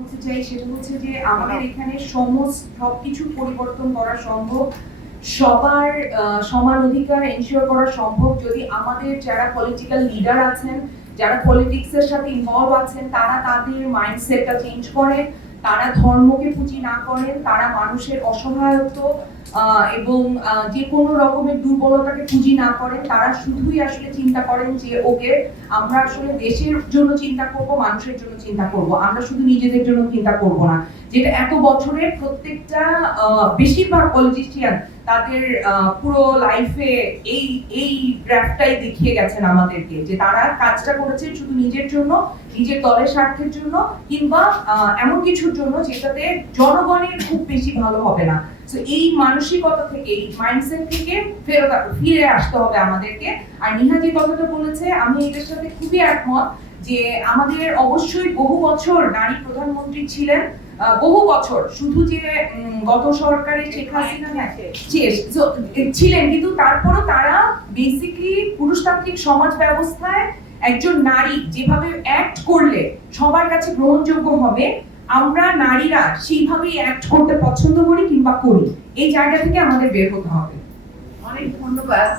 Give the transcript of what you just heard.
বলতে চাই সেটা হচ্ছে যে আমাদের এখানে সবকিছু পরিবর্তন করা সম্ভব, সবার সমান অধিকার এনশিওর করা সম্ভব যদি আমাদের যারা পলিটিক্যাল লিডার আছেন, যারা পলিটিক্সের সাথে ইনভলভ আছেন, তারা তাদের মাইন্ডসেটটা চেঞ্জ করেন, তারা ধর্মকে পুঁজি না করেন, তারা মানুষের অসহায়ত্ব এবং যে কোনো রকমের দুর্বলতাকে পুঁজি না করেন, তারা শুধুই আসলে চিন্তা করেন যে ওকে আমরা আসলে দেশের জন্য চিন্তা করব, মানুষের জন্য চিন্তা করব, আমরা শুধু নিজেদের জন্য চিন্তা করব না। যেটা এত বছরে প্রত্যেকটা বেশিরভাগ পলিটিশিয়ান তাদের পুরো লাইফে এই এই গ্রাফটাই দেখিয়ে গেছেন আমাদেরকে, যে তারা কাজটা করেছে শুধু নিজের জন্য, নিজের দলের স্বার্থের জন্য, কিংবা এমন কিছুর জন্য যেটাতে জনগণের খুব বেশি ভালো হবে না। তো এই মানসিকতা থেকে, এই মাইন্ডসেট থেকে ফিরে আসতে হবে আমাদেরকে। আর নিহা যে কথাটা বলেছে, আমি এটার সাথে খুবই একমত যে আমাদের অবশ্যই বহু বছর নারী প্রধানমন্ত্রী ছিলেন, বহু বছর, শুধু যে গত সরকারের শেখ হাসিনা ছিলেন, কিন্তু তারপরও তারা বেসিক্যালি পুরুষতান্ত্রিক সমাজ ব্যবস্থায় একজন নারী যেভাবে অ্যাক্ট করলে সবার কাছে গ্রহণযোগ্য হবে, আমরা নারীরা সেইভাবেই অ্যাক্ট করতে পছন্দ করি কিংবা করি। এই জায়গা থেকে আমাদের বের হতে হবে। অনেক ধন্যবাদ।